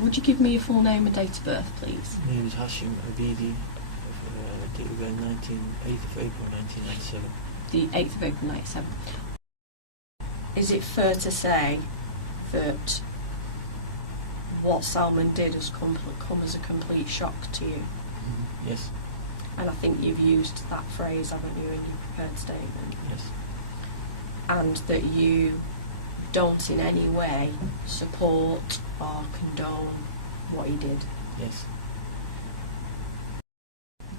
Would you give me your full name and date of birth, please? My name is Hasham Abedi. Date of birth 8th of April 1997. The 8th of April 97. Is it fair to say that what Salman did has come as a complete shock to you? Yes. And I think you've used that phrase, haven't you, in your prepared statement? Yes. And that you don't in any way support or condone what he did? Yes.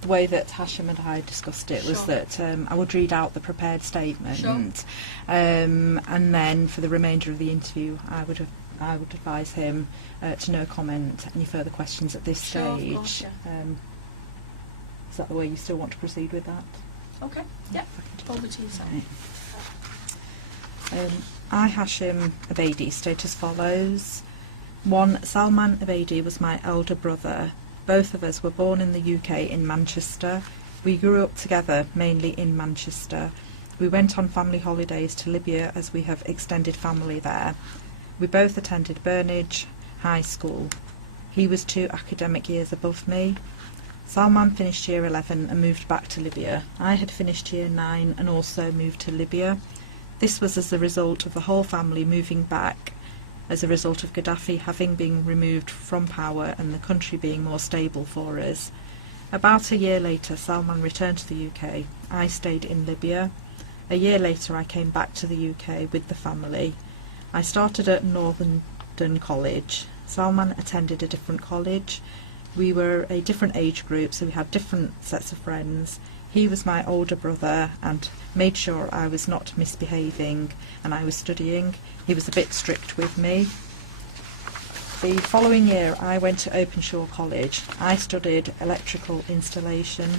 The way that Hashem and I discussed it was that I would read out the prepared statement, and then for the remainder of the interview I would advise him to no comment any further questions at this stage. Of course, yeah. Is that the way you still want to proceed with that? Okay, yeah. Over to yourself. I, Hasham Abedi, state as follows. 1. Salman Abedi was my elder brother. Both of us were born in the UK in Manchester. We grew up together, mainly in Manchester. We went on family holidays to Libya as we have extended family there. We both attended Burnage High School. He was 2 academic years above me. Salman finished year 11 and moved back to Libya. I had finished year 9 and also moved to Libya. This was as a result of the whole family moving back, as a result of Gaddafi having been removed from power and the country being more stable for us. About a year later, Salman returned to the UK. I stayed in Libya. A year later, I came back to the UK with the family. I started at Northern College. Salman attended a different college. We were a different age group, so we had different sets of friends. He was my older brother and made sure I was not misbehaving and I was studying. He was a bit strict with me. The following year I went to Openshaw College. I studied electrical installation.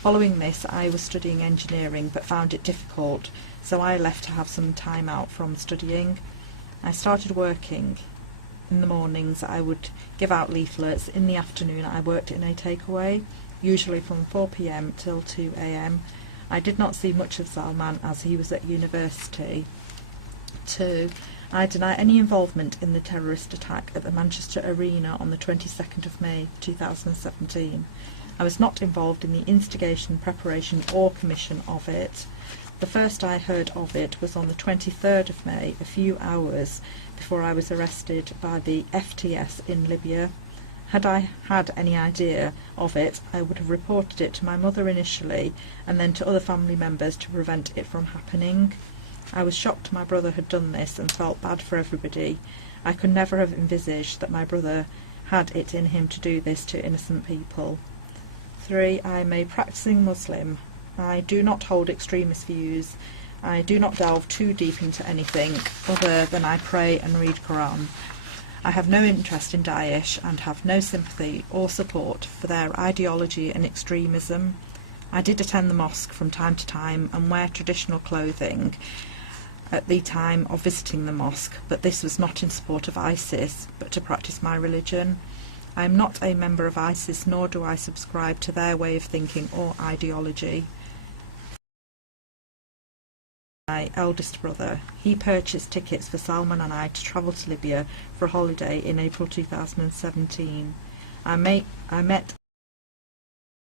Following this I was studying engineering but found it difficult, so I left to have some time out from studying. I started working. In the mornings I would give out leaflets. In the afternoon I worked in a takeaway, usually from 4 p.m. till 2 a.m. I did not see much of Salman as he was at university. 2. I deny any involvement in the terrorist attack at the Manchester Arena on the 22nd of May 2017. I was not involved in the instigation, preparation or commission of it. The first I heard of it was on the 23rd of May, a few hours before I was arrested by the FTS in Libya. Had I had any idea of it, I would have reported it to my mother initially and then to other family members to prevent it from happening. I was shocked my brother had done this and felt bad for everybody. I could never have envisaged that my brother had it in him to do this to innocent people. 3. I am a practicing Muslim. I do not hold extremist views. I do not delve too deep into anything other than I pray and read Quran. I have no interest in Daesh and have no sympathy or support for their ideology and extremism. I did attend the mosque from time to time and wear traditional clothing at the time of visiting the mosque, but this was not in support of ISIS, but to practice my religion. I am not a member of ISIS, nor do I subscribe to their way of thinking or ideology. My eldest brother. He purchased tickets for Salman and I to travel to Libya for a holiday in April 2017. I met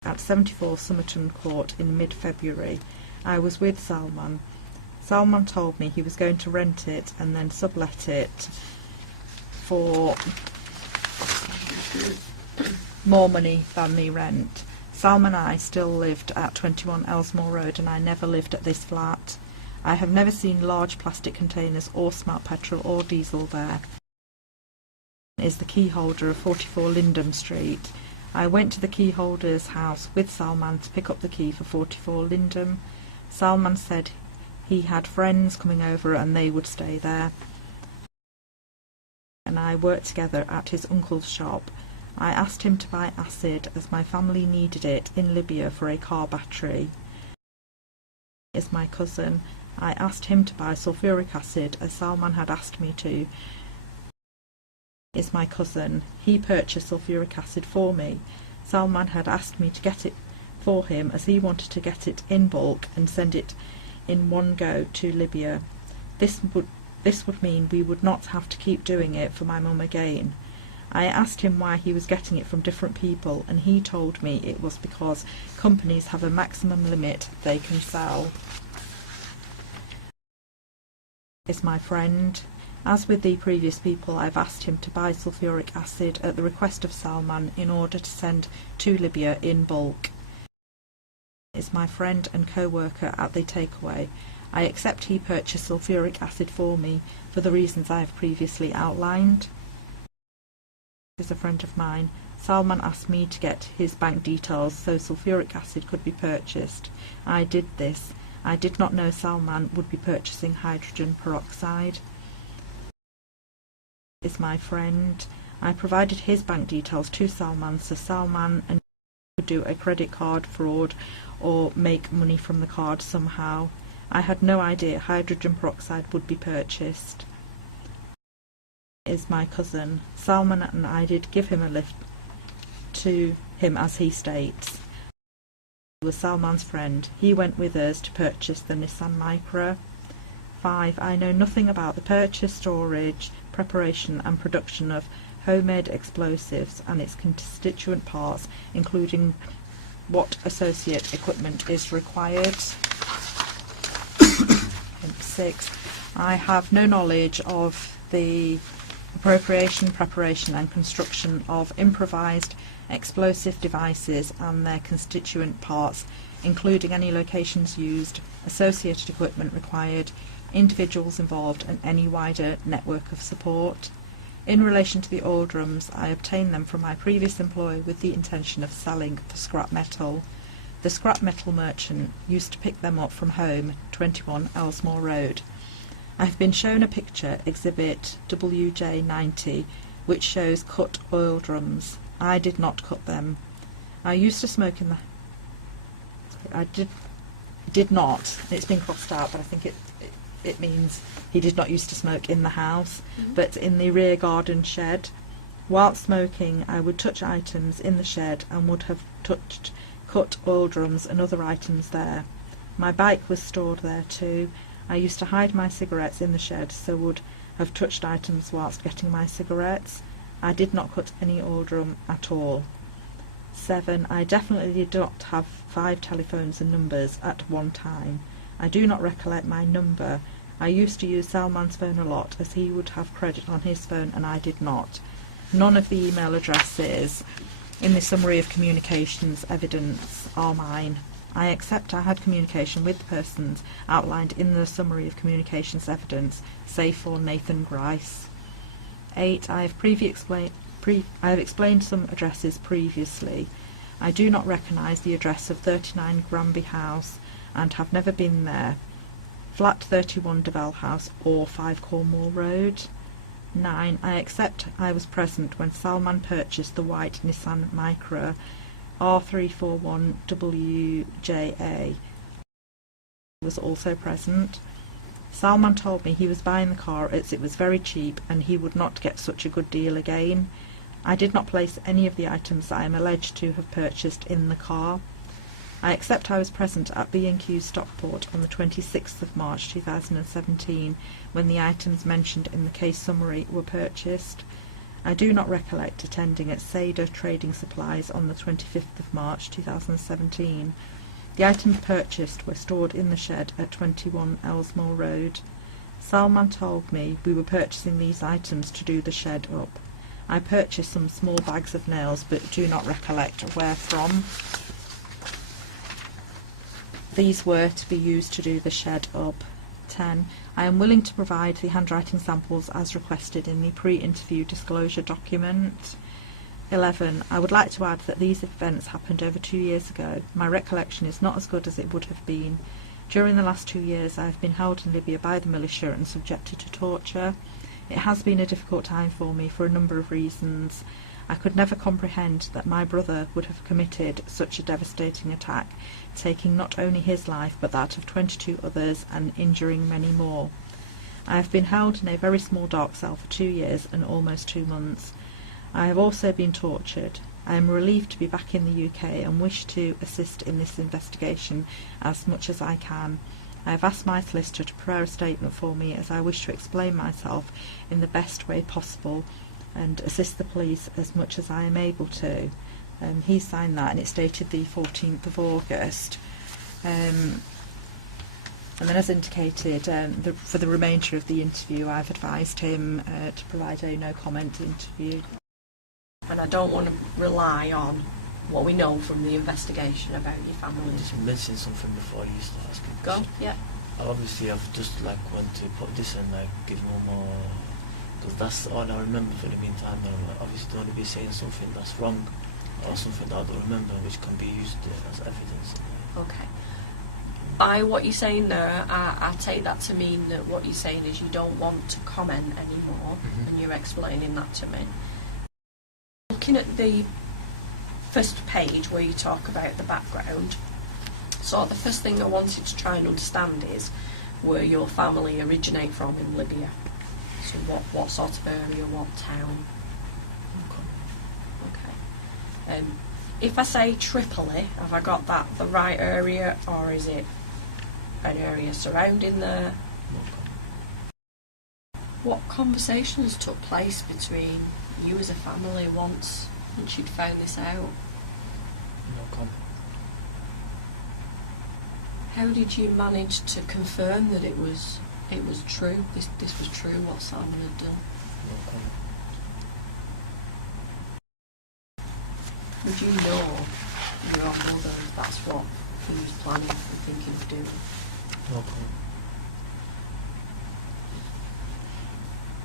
at 74 Somerton Court in mid-February. I was with Salman. Salman told me he was going to rent it and then sublet it for more money than the rent. Salman and I still lived at 21 Elsmore Road and I never lived at this flat. I have never seen large plastic containers or smelt petrol or diesel there. Is the key holder of 44 Lindham Street. I went to the key holder's house with Salman to pick up the key for 44 Lindham. Salman said he had friends coming over and they would stay there. And I worked together at his uncle's shop. I asked him to buy acid as my family needed it in Libya for a car battery. He is my cousin. I asked him to buy sulfuric acid as Salman had asked me to. He is my cousin. He purchased sulfuric acid for me. Salman had asked me to get it for him as he wanted to get it in bulk and send it in one go to Libya. This would mean we would not have to keep doing it for my mum again. I asked him why he was getting it from different people, and he told me it was because companies have a maximum limit they can sell. Is my friend. As with the previous people, I've asked him to buy sulfuric acid at the request of Salman in order to send to Libya in bulk. Is my friend and co-worker at the takeaway. I accept he purchased sulfuric acid for me for the reasons I have previously outlined. Is a friend of mine. Salman asked me to get his bank details so sulfuric acid could be purchased. I did this. I did not know Salman would be purchasing hydrogen peroxide. Is my friend. I provided his bank details to Salman so Salman and could do a credit card fraud or make money from the card somehow. I had no idea hydrogen peroxide would be purchased. Is my cousin. Salman and I did give him a lift to him as he states. He was Salman's friend. He went with us to purchase the Nissan Micra. 5. I know nothing about the purchase, storage, preparation and production of homemade explosives and its constituent parts, including what associate equipment is required. 6. I have no knowledge of the appropriation, preparation and construction of improvised explosive devices and their constituent parts, including any locations used, associated equipment required, individuals involved and any wider network of support. In relation to the oil drums, I obtained them from my previous employer with the intention of selling for scrap metal. The scrap metal merchant used to pick them up from home, 21 Elsmore Road. I have been shown a picture, exhibit WJ90, which shows cut oil drums. I did not cut them. I used to smoke in the... I did not. It's been crossed out, but I think it means he did not used to smoke in the house, but in the rear garden shed. Whilst smoking, I would touch items in the shed and would have touched cut oil drums and other items there. My bike was stored there too. I used to hide my cigarettes in the shed, so would have touched items whilst getting my cigarettes. I did not cut any oil drum at all. 7. I definitely did not have 5 telephones and numbers at one time. I do not recollect my number. I used to use Salman's phone a lot, as he would have credit on his phone and I did not. None of the email addresses in the summary of communications evidence are mine. I accept I had communication with the persons outlined in the summary of communications evidence, save for Nathan Grice. 8. I have explained some addresses previously. I do not recognise the address of 39 Granby House and have never been there. Flat 31 Devell House or 5 Cornwall Road. 9. I accept I was present when Salman purchased the white Nissan Micra R341WJA. Was also present. Salman told me he was buying the car as it was very cheap and he would not get such a good deal again. I did not place any of the items that I am alleged to have purchased in the car. I accept I was present at B&Q Stockport on the 26th of March 2017 when the items mentioned in the case summary were purchased. I do not recollect attending at Seda Trading Supplies on the 25th of March 2017. The items purchased were stored in the shed at 21 Elsmore Road. Salman told me we were purchasing these items to do the shed up. I purchased some small bags of nails but do not recollect where from. These were to be used to do the shed up. 10. I am willing to provide the handwriting samples as requested in the pre-interview disclosure document. 11. I would like to add that these events happened over 2 years ago. My recollection is not as good as it would have been. During the last 2 years I have been held in Libya by the militia and subjected to torture. It has been a difficult time for me for a number of reasons. I could never comprehend that my brother would have committed such a devastating attack, taking not only his life but that of 22 others and injuring many more. I have been held in a very small dark cell for 2 years and almost 2 months. I have also been tortured. I am relieved to be back in the UK and wish to assist in this investigation as much as I can. I have asked my solicitor to prepare a statement for me as I wish to explain myself in the best way possible. and assist the police as much as I am able to. He signed that, and it's dated the 14th of August. And then, as indicated, for the remainder of the interview, I've advised him to provide a no-comment interview. And I don't want to rely on what we know from the investigation about your I family. just mention something before you start asking Go, questions. yeah. Obviously, I've just like want to put this and like give more, because that's all I remember for the meantime. I obviously don't want to be saying something that's wrong or something that I don't remember, which can be used as evidence. Okay. By what you're saying there, I take that to mean that what you're saying is you don't want to comment anymore, and you're explaining that to me. Looking at the first page where you talk about the background, so the first thing I wanted to try and understand is where your family originate from in Libya. So what sort of area, what town? Okay. If I say Tripoli, have I got that the right area, or is it an area surrounding there? What conversations took place between you as a family once you'd found this out? No comment. How did you manage to confirm that it was true? This was true, what Salman had done? No comment. Would you know your own mother if that's what he was planning and thinking of doing? No comment.